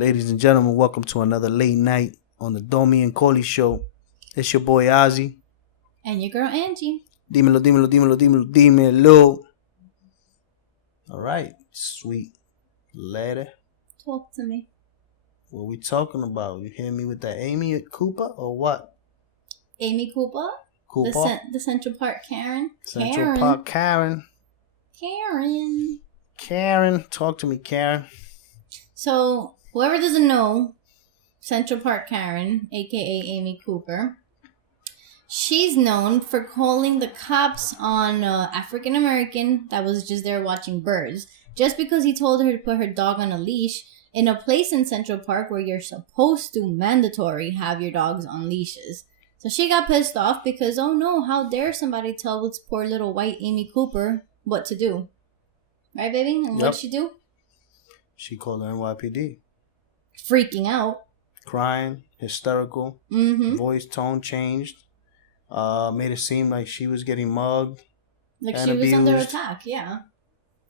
Ladies and gentlemen, welcome to another late night on the DOMI and COLI show. It's your boy Ozzy. And your girl Angie. Dímelo. All right, sweet lady. Talk to me. What we talking about? You hear me with that Amy Cooper or what? Amy Cooper? The Central Park Karen? Central Park Karen. Karen. Talk to me, Karen. So, whoever doesn't know, Central Park Karen, a.k.a. Amy Cooper, she's known for calling the cops on African American that was just there watching birds. Just because he told her to put her dog on a leash in a place in Central Park where you're supposed to mandatory have your dogs on leashes. So she got pissed off because, oh no, how dare somebody tell this poor little white Amy Cooper what to do. Right, baby? And Yep. what'd she do? She called the NYPD. Freaking out. Crying, hysterical, voice tone changed. Made it seem like she was getting mugged. Like and she was under abused. attack, yeah.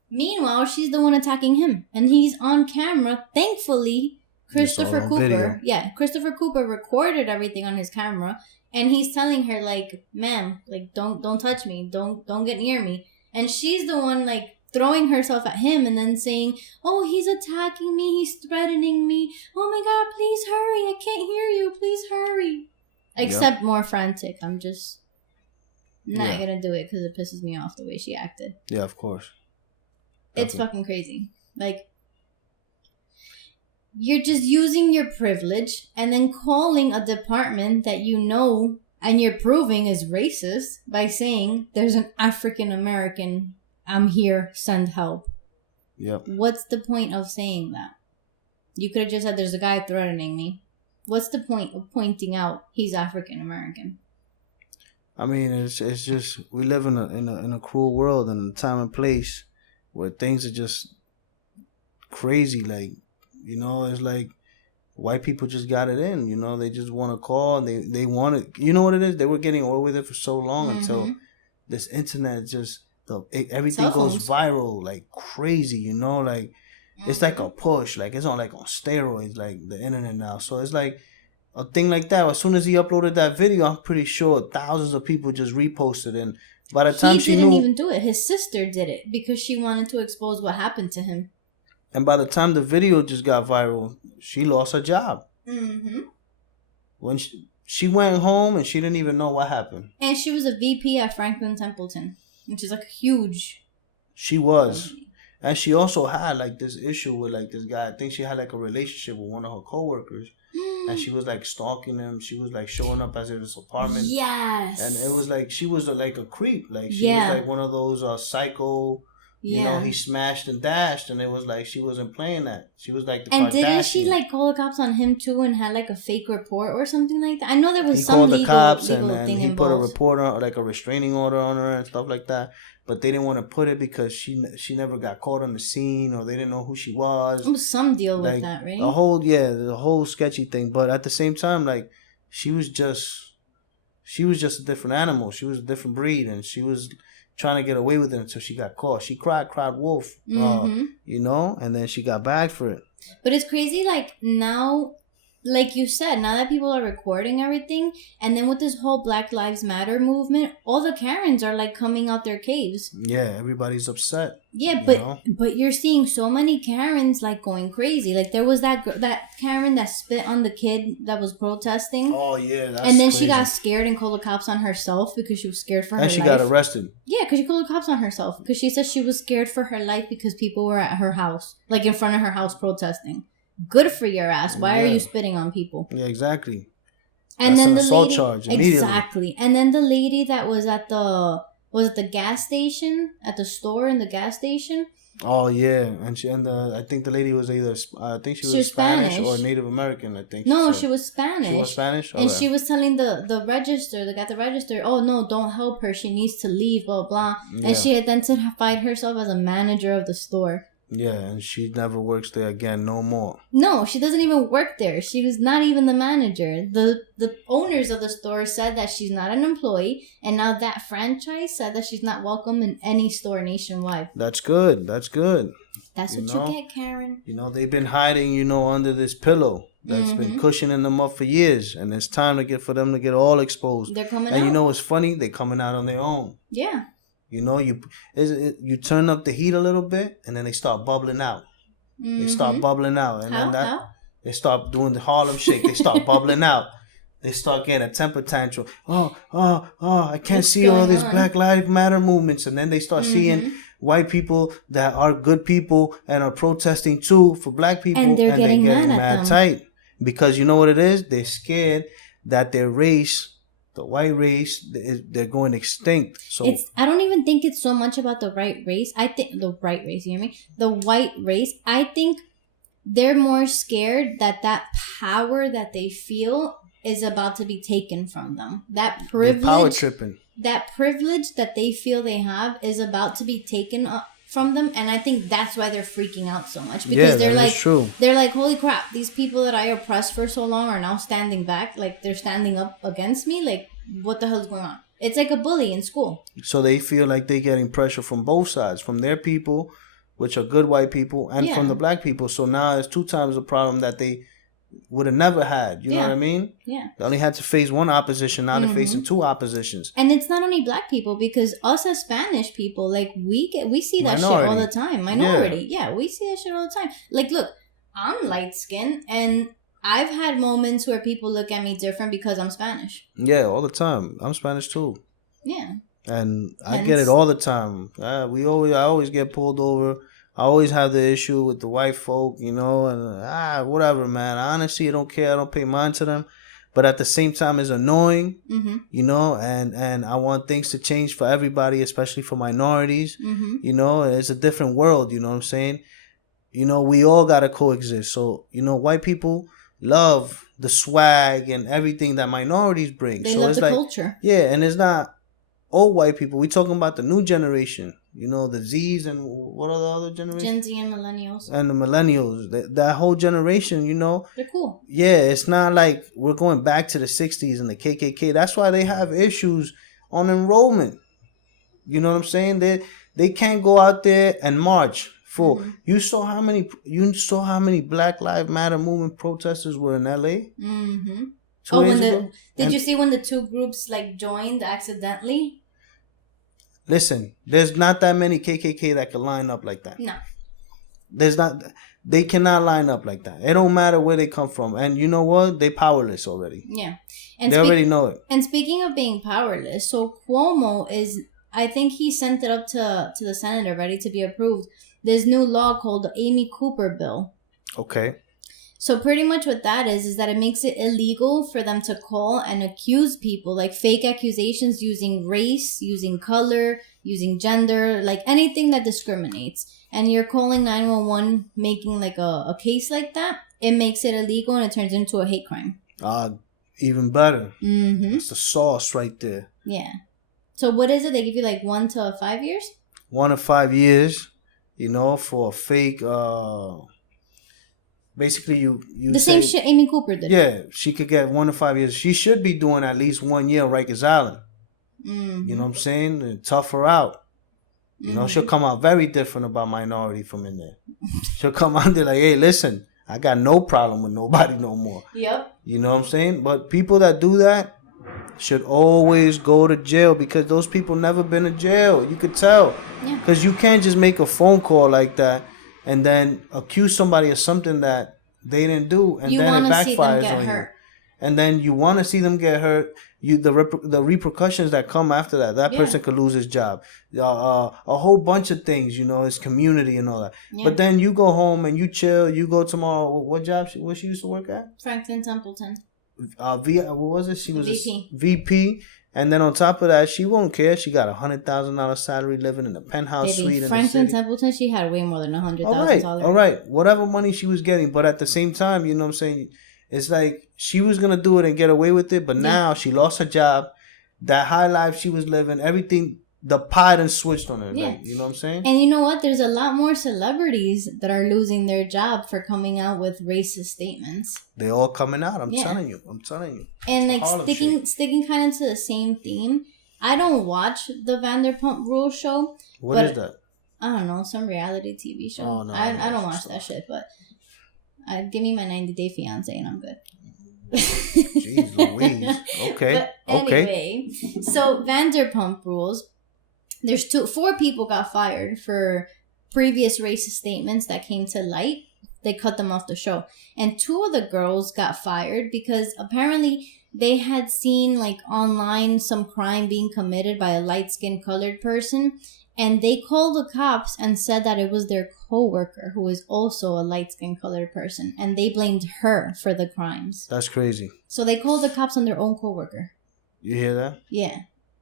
Meanwhile, she's the one attacking him. And he's on camera. Thankfully, Christopher Cooper. Video. Yeah, Christopher Cooper recorded everything on his camera. And he's telling her, like, ma'am, like, don't touch me. Don't get near me. And she's the one, like, throwing herself at him and then saying, oh, he's attacking me. He's threatening me. Oh, my God, please hurry. I can't hear you. Please hurry. Except more frantic. I'm just not going to do it because it pisses me off the way she acted. Yeah, of course. It's fucking crazy. Like, you're just using your privilege and then calling a department that you know and you're proving is racist by saying there's an African American, I'm here, send help. Yep. What's the point of saying that? You could have just said there's a guy threatening me. What's the point of pointing out he's African American? I mean, it's just we live in a cruel world and a time and place where things are just crazy. Like, you know, it's like white people just got it in. You know, they just want to call. And they want it. You know what it is? They were getting away with it for so long until this internet just everything goes viral like crazy. You know, like it's like a push. Like it's on steroids. Like the internet now. So it's like a thing like that. As soon as he uploaded that video, I'm pretty sure thousands of people just reposted. And by the time he didn't even do it. His sister did it because she wanted to expose what happened to him. And by the time the video just got viral, she lost her job. When she went home and she didn't even know what happened. And she was a VP at Franklin Templeton, which is like huge. She was. And she also had like this issue with like this guy. I think she had like a relationship with one of her coworkers. And she was like stalking him. She was like showing up at his apartment. Yes. And it was like she was like a creep. Like she was like one of those psycho. You know, he smashed and dashed, and it was like she wasn't playing that. She was like the Kardashian. And didn't she like call the cops on him too, and had like a fake report or something like that? I know there was some legal, he called the cops, legal and thing he involved. put a report on, like a restraining order on her and stuff like that. But they didn't want to put it because she never got caught on the scene, or they didn't know who she was. There was some deal like, with that, right? The whole sketchy thing. But at the same time, like she was just a different animal. She was a different breed, and she was trying to get away with it until she got caught. She cried wolf, you know, and then she got bagged for it. But it's crazy, like now, like you said, now that people are recording everything, and then with this whole Black Lives Matter movement, all the Karens are like coming out their caves. Yeah, everybody's upset. Yeah, but you're seeing so many Karens like going crazy. Like there was that Karen that spit on the kid that was protesting. Oh yeah, that's and then crazy. She got scared and called the cops on herself because she was scared for her life. And she got arrested. Yeah, because she called the cops on herself because she said she was scared for her life because people were at her house, like in front of her house protesting. Good for your ass. Why are you spitting on people? Yeah, exactly. And that's then an assault charge immediately. Exactly. And then the lady that was at the gas station, at the store in the gas station. Oh yeah, and I think the lady was either she was Spanish or Native American. I think. No, she was Spanish. She was Spanish, and she was telling the register, the guy at the register, oh no, don't help her. She needs to leave. Blah blah. Yeah. And she identified herself as a manager of the store. Yeah, and she never works there again, no more. No, she doesn't even work there. She was not even the manager. The owners of the store said that she's not an employee, and now that franchise said that she's not welcome in any store nationwide. That's good. That's That's what you get, Karen. They've been hiding, under this pillow that's been cushioning them up for years, and it's time for them to get all exposed. They're coming out. And what's funny? They're coming out on their own. Yeah. You turn up the heat a little bit, and then they start bubbling out. They start bubbling out, and How? They start doing the Harlem Shake. They start bubbling out. They start getting a temper tantrum. I can't see all these Black Lives Matter movements, and then they start seeing white people that are good people and are protesting too for black people, and they're getting mad tight because you know what it is? They're scared that their race, the white race, they're going extinct. So I don't even think it's so much about the right race. I think the right race. You hear me? The white race. I think they're more scared that power that they feel is about to be taken from them. That privilege, power tripping. That privilege that they feel they have is about to be taken from them, and I think that's why they're freaking out so much because they're like, holy crap! These people that I oppressed for so long are now standing back, like they're standing up against me. Like, what the hell is going on? It's like a bully in school. So they feel like they're getting pressure from both sides, from their people, which are good white people, and from the black people. So now it's 2 times the problem that they would have never had. You know what I mean? Yeah. They only had to face one opposition. Now they're facing 2 oppositions. And it's not only black people, because us as Spanish people, like we see that shit all the time. Minority. Yeah, we see that shit all the time. Like, look, I'm light skinned and I've had moments where people look at me different because I'm Spanish. Yeah, all the time. I'm Spanish too. Yeah. And I get it all the time. I always get pulled over. I always have the issue with the white folk, and whatever, man. I honestly don't care. I don't pay mind to them. But at the same time, it's annoying, and I want things to change for everybody, especially for minorities. It's a different world, you know what I'm saying? We all got to coexist. So, white people love the swag and everything that minorities bring. They love the culture. Yeah, and it's not old white people. We're talking about the new generation. The Z's and what are the other generations? Gen Z and millennials. And the millennials. That whole generation, They're cool. Yeah, it's not like we're going back to the 60s and the KKK. That's why they have issues on enrollment. You know what I'm saying? They can't go out there and march full. You saw how many Black Lives Matter movement protesters were in LA? Did you see when the 2 groups joined accidentally? Listen, there's not that many KKK that can line up like that. No. They cannot line up like that. It don't matter where they come from. And you know what? They powerless already. Yeah. And they already know it. And speaking of being powerless, so Cuomo I think he sent it up to the Senate already to be approved. This new law called the Amy Cooper bill. Okay. So pretty much what that is that it makes it illegal for them to call and accuse people, like fake accusations using race, using color, using gender, like anything that discriminates. And you're calling 911 making a case like that, it makes it illegal and it turns into a hate crime. Even better. It's the sauce right there. Yeah. So what is it? They give you 1 to 5 years? 1 to 5 years, for a fake... Basically, you the same shit Amy Cooper did. Yeah, she could get 1 to 5 years. She should be doing at least 1 year on Rikers Island. You know what I'm saying? And tough her out. She'll come out very different about minority from in there. She'll come out there like, hey, listen, I got no problem with nobody no more. Yep. You know what I'm saying? But people that do that should always go to jail because those people never been in jail. You could tell. Yeah. Because you can't just make a phone call like that and then accuse somebody of something that they didn't do, and then it backfires on you. And then you want to see them get hurt. The repercussions that come after that person could lose his job. A whole bunch of things, his community and all that. Yeah. But then you go home and you chill. You go tomorrow. What she used to work at? Franklin Templeton. What was it? She was VP. VP. And then on top of that, she won't care. She got $100,000 salary living in a penthouse suite. Franklin Templeton, she had way more than $100,000. All right. Whatever money she was getting. But at the same time, you know what I'm saying? It's like she was going to do it and get away with it. But now she lost her job. That high life she was living, everything, the pie done switched on her. Yeah. Like, you know what I'm saying? And you know what? There's a lot more celebrities that are losing their job for coming out with racist statements. They all coming out. I'm telling you. And sticking kind of to the same theme. I don't watch the Vanderpump Rules show. What is that? I don't know, some reality TV show. Oh, no, I don't watch that shit, but give me my 90-day fiance and I'm good. Jeez Louise. Okay. But anyway, so Vanderpump Rules. There's 4 people got fired for previous racist statements that came to light. They cut them off the show. And 2 of the girls got fired because apparently they had seen like online some crime being committed by a light-skinned colored person. And they called the cops and said that it was their coworker who is also a light-skinned colored person. And they blamed her for the crimes. That's crazy. So they called the cops on their own coworker. You hear that? Yeah.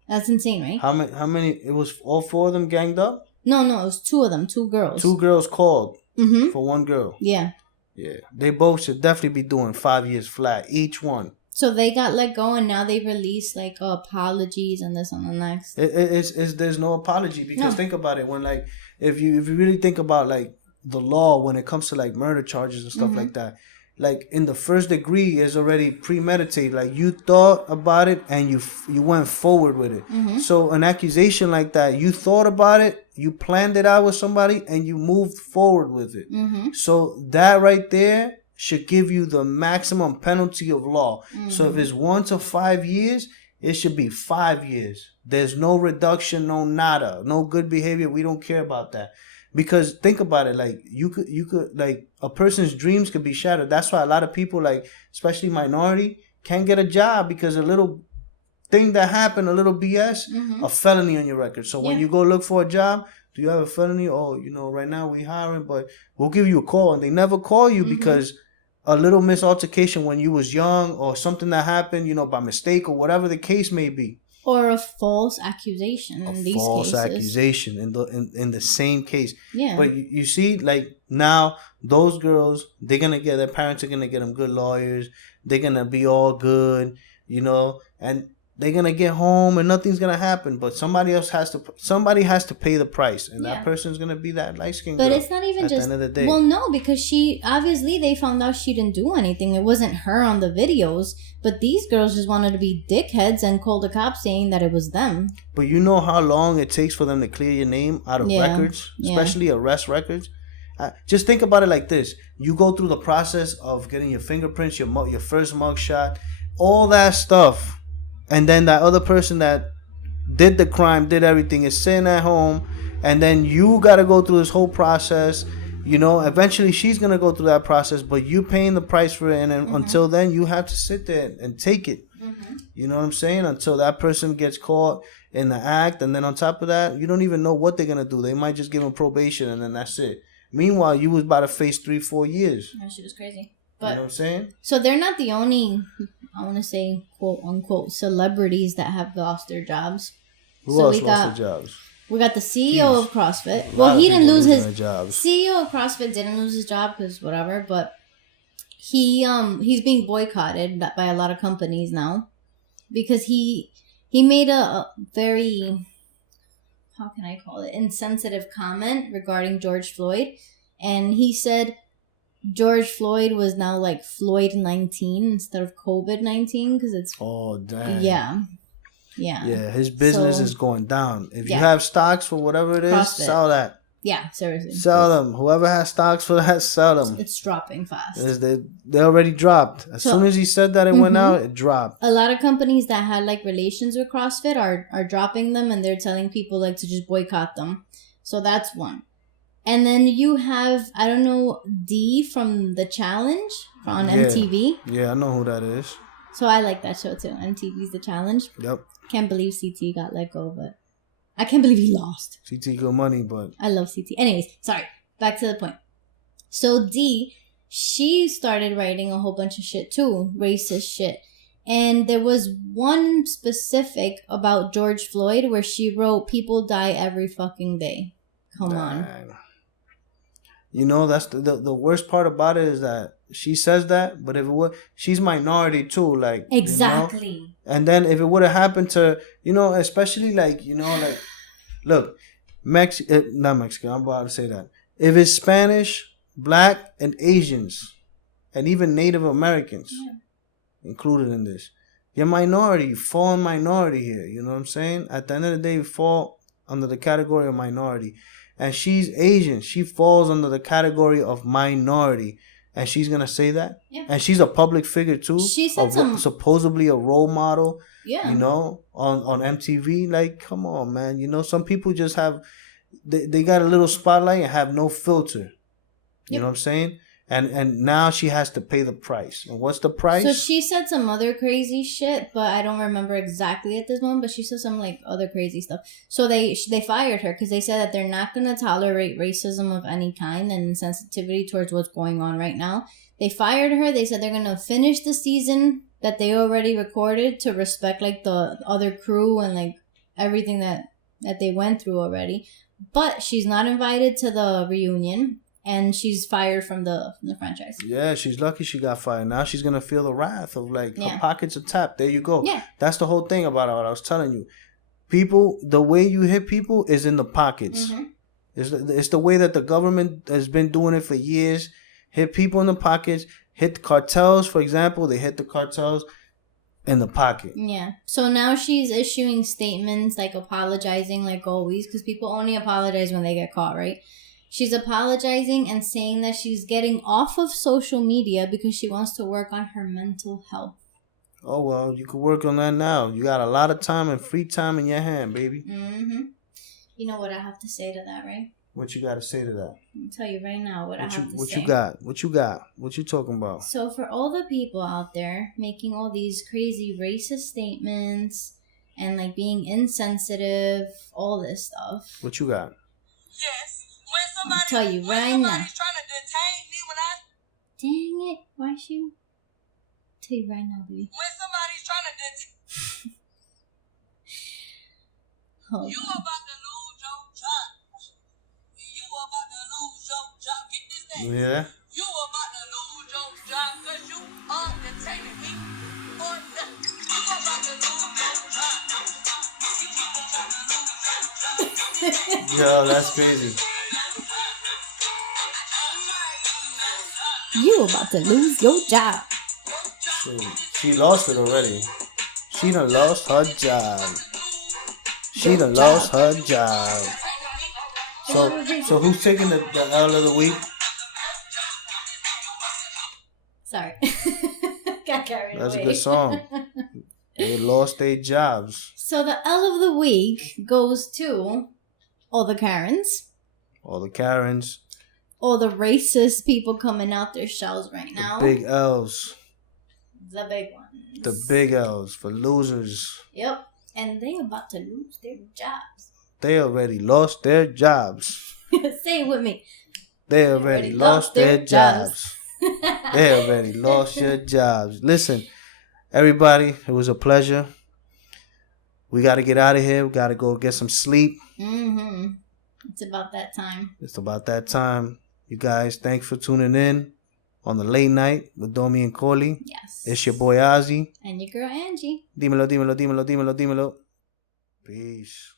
That's insane, right? How many? It was all 4 of them ganged up? No, it was 2 of them, 2 girls. 2 girls called for 1 girl. Yeah. Yeah. They both should definitely be doing 5 years flat, each one. So they got let go and now they released like apologies and this and the next. There's no apology because think about it, when like if you really think about like the law when it comes to like murder charges and stuff like that, like in the first degree is already premeditated. Like you thought about it and you went forward with it. So an accusation like that, you thought about it, you planned it out with somebody, and you moved forward with it. So that right there should give you the maximum penalty of law. So if it's 1 to 5 years, it should be 5 years. There's no reduction, no nada, no good behavior. We don't care about that. Because think about it, like you could like a person's dreams could be shattered. That's why a lot of people, like especially minority, can't get a job because a little thing that happened, a little BS, a felony on your record. So when you go look for a job, do you have a felony? Oh, right now we hiring, but we'll give you a call. And they never call you because a little misaltercation when you was young or something that happened, by mistake or whatever the case may be. Or a false accusation in these cases. A false accusation in the same case. Yeah. But you see, like now, those girls, their parents are going to get them good lawyers. They're going to be all good, and they're going to get home and nothing's going to happen. But somebody has to pay the price. And that person's going to be that light-skinned girl. But it's not even at just... the end of the day. Well, no, because obviously they found out she didn't do anything. It wasn't her on the videos. But these girls just wanted to be dickheads and called the cops saying that it was them. But you know how long it takes for them to clear your name out of records? Especially arrest records? Just think about it like this. You go through the process of getting your fingerprints, your first mugshot, all that stuff. And then that other person that did the crime, did everything, is sitting at home. And then you got to go through this whole process. Eventually she's going to go through that process. But you paying the price for it. And until then, you have to sit there and take it. You know what I'm saying? Until that person gets caught in the act. And then on top of that, you don't even know what they're going to do. They might just give them probation and then that's it. Meanwhile, you was about to face 3-4 years. That shit is crazy. But, you know what I'm saying? So they're not the only, I want to say, quote unquote, celebrities that have lost their jobs. Who else lost their jobs? We got the CEO of CrossFit. Well, he didn't lose his jobs. CEO of CrossFit didn't lose his job because whatever, but he's being boycotted by a lot of companies now because he made a very, how can I call it, insensitive comment regarding George Floyd, and he said George Floyd was now like Floyd 19 instead of COVID-19 because it's... Oh, damn. Yeah. Yeah, his business is going down. If you have stocks for whatever it is, CrossFit. Sell that. Yeah, seriously. Sell them. Whoever has stocks for that, sell them. It's dropping fast. They already dropped. As soon as he said that it went out, it dropped. A lot of companies that had like relations with CrossFit are dropping them and they're telling people like to just boycott them. So that's one. And then you have, I don't know, D from The Challenge on MTV. Yeah, I know who that is. So I like that show too. MTV's The Challenge. Yep. Can't believe CT got let go, but I can't believe he lost. CT good money, but... I love CT. Anyways, sorry. Back to the point. So D, she started writing a whole bunch of shit too. Racist shit. And there was one specific about George Floyd where she wrote, people die every fucking day. Come on. That's the worst part about it is that she says that, but if it would, she's minority too, like exactly. And then if it would have happened to especially like look, not Mexican. I'm about to say that if it's Spanish, Black, and Asians, and even Native Americans included in this, you're minority. You fall in minority here. You know what I'm saying? At the end of the day, you fall under the category of minority. and she's Asian. She falls under the category of minority. And she's gonna say that, yeah. And she's a public figure too. She said supposedly a role model. Yeah, you know, on MTV. Like, come on, man. You know, some people just have they got a little spotlight and have no filter. You know what I'm saying? And now she has to pay the price. And what's the price? So she said some other crazy shit, but I don't remember exactly at this moment. But she said some like other crazy stuff. So they fired her because they said that they're not gonna tolerate racism of any kind and insensitivity towards what's going on right now. They fired her. They said they're gonna finish the season that they already recorded to respect like the other crew and like everything that they went through already. But she's not invited to the reunion. And she's fired from the franchise. Yeah, she's lucky she got fired. Now she's going to feel the wrath of like her pockets are tapped. There you go. Yeah. That's the whole thing about what I was telling you. People, the way you hit people is in the pockets. Mm-hmm. It's the way that the government has been doing it for years. Hit people in the pockets. Hit the cartels, for example. They hit the cartels in the pocket. Yeah. So now she's issuing statements like apologizing like always because people only apologize when they get caught, right? She's apologizing and saying that she's getting off of social media because she wants to work on her mental health. Oh, well, you can work on that now. You got a lot of time and free time in your hand, baby. Mm-hmm. You know what I have to say to that, right? What you got to say to that? I'll tell you right now what I have to say. What you got? What you got? What you talking about? So for all the people out there making all these crazy racist statements and like being insensitive, all this stuff. What you got? Yes. I'll tell you right now. Trying to detain me when I... Dang it. Why is you? I'll tell you right now, baby. When somebody's trying to detain... You about to lose your job. You about to lose your job. Get this thing. Yeah. You about to lose your job because you are detaining me or nothing. You about to lose your job. You keep on trying to lose your job. Yo, that's crazy. You about to lose your job. She lost it already. She done lost her job. She done lost her job. So who's taking the L of the week? Sorry. Got carried away. That's a good song. They lost their jobs. So the L of the week goes to all the Karens. All the Karens. All the racist people coming out their shells right now. The big L's. The big ones. The big L's for losers. Yep. And they about to lose their jobs. They already lost their jobs. Say it with me. They already lost their jobs. They already lost your jobs. Listen, everybody, it was a pleasure. We got to get out of here. We got to go get some sleep. Mm-hmm. It's about that time. It's about that time. You guys, thanks for tuning in on the late night with DOMI and COLI. Yes. It's your boy Ozzy. And your girl Angie. Dímelo, dímelo, dímelo, dímelo, dímelo. Peace.